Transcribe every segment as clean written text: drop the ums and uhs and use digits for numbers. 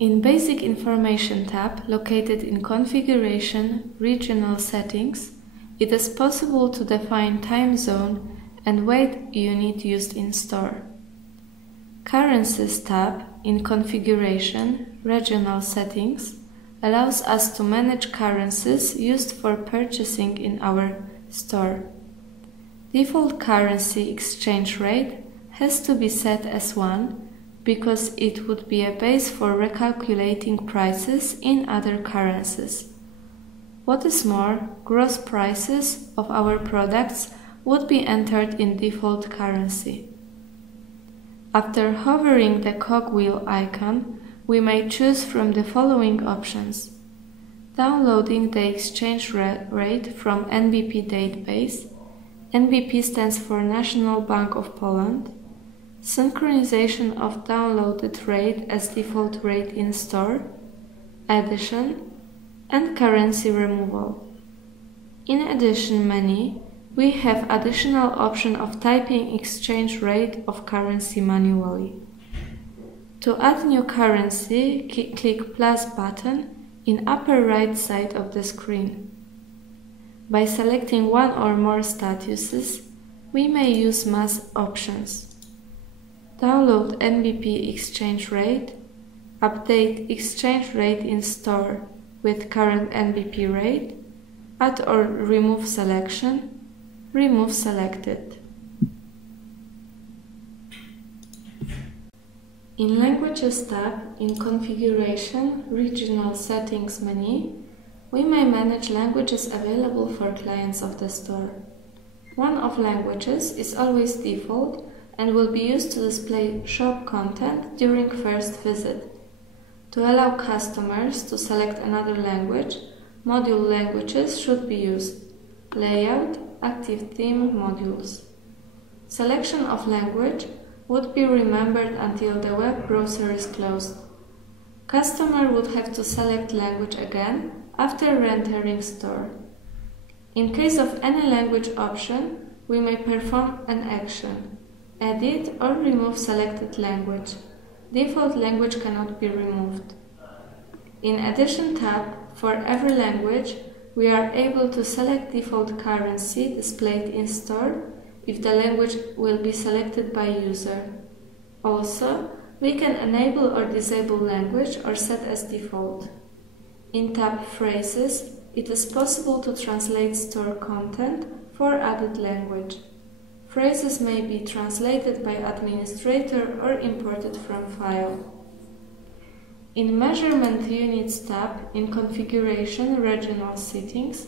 In Basic Information tab, located in Configuration, Regional Settings, it is possible to define time zone and weight unit used in store. Currencies tab in Configuration, Regional Settings allows us to manage currencies used for purchasing in our store. Default currency exchange rate has to be set as 1 because it would be a base for recalculating prices in other currencies. What is more, gross prices of our products would be entered in default currency. After hovering the cogwheel icon, we may choose from the following options: downloading the exchange rate from NBP database. NBP stands for National Bank of Poland. Synchronization of downloaded rate as default rate in store, addition, and currency removal. In addition menu, we have additional option of typing exchange rate of currency manually. To add new currency, click plus button in upper right side of the screen. By selecting one or more statuses, we may use mass options. Download NBP exchange rate, update exchange rate in store with current NBP rate, add or remove selection, remove selected. In Languages tab in Configuration, Regional Settings menu, we may manage languages available for clients of the store. One of languages is always default and will be used to display shop content during first visit. To allow customers to select another language, module languages should be used. Layout, active theme modules. Selection of language would be remembered until the web browser is closed. Customer would have to select language again after re-entering store. In case of any language option, we may perform an action. Edit or remove selected language. Default language cannot be removed. In Addition tab, for every language, we are able to select default currency displayed in store if the language will be selected by user. Also, we can enable or disable language or set as default. In tab Phrases, it is possible to translate store content for added language. Phrases may be translated by administrator or imported from file. In Measurement Units tab in Configuration, Regional Settings,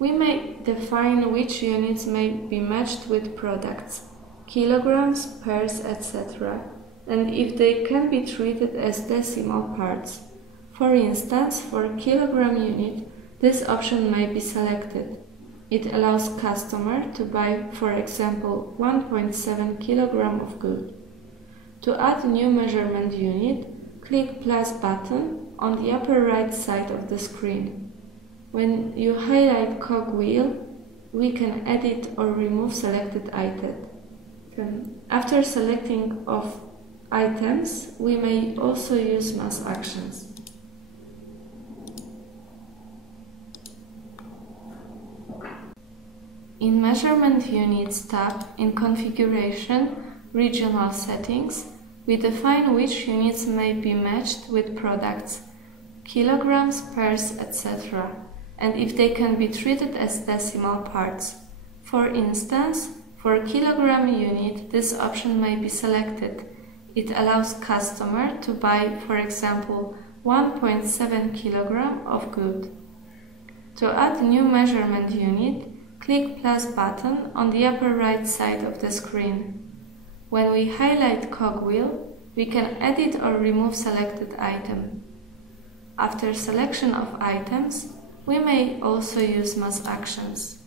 we may define which units may be matched with products, kilograms, pairs, etc., and if they can be treated as decimal parts. For instance, for kilogram unit, this option may be selected. It allows customer to buy, for example, 1.7 kg of good. To add new measurement unit, click plus button on the upper right side of the screen. When you highlight cogwheel, we can edit or remove selected item. After selecting of items, we may also use mass actions. In Measurement Units tab in Configuration, Regional Settings, we define which units may be matched with products, kilograms, pairs, etc., and if they can be treated as decimal parts. For instance, for kilogram unit, this option may be selected. It allows customer to buy, for example, 1.7 kg of good. To add new measurement unit, click plus button on the upper right side of the screen. When we highlight cogwheel, we can edit or remove selected item. After selection of items, we may also use mass actions.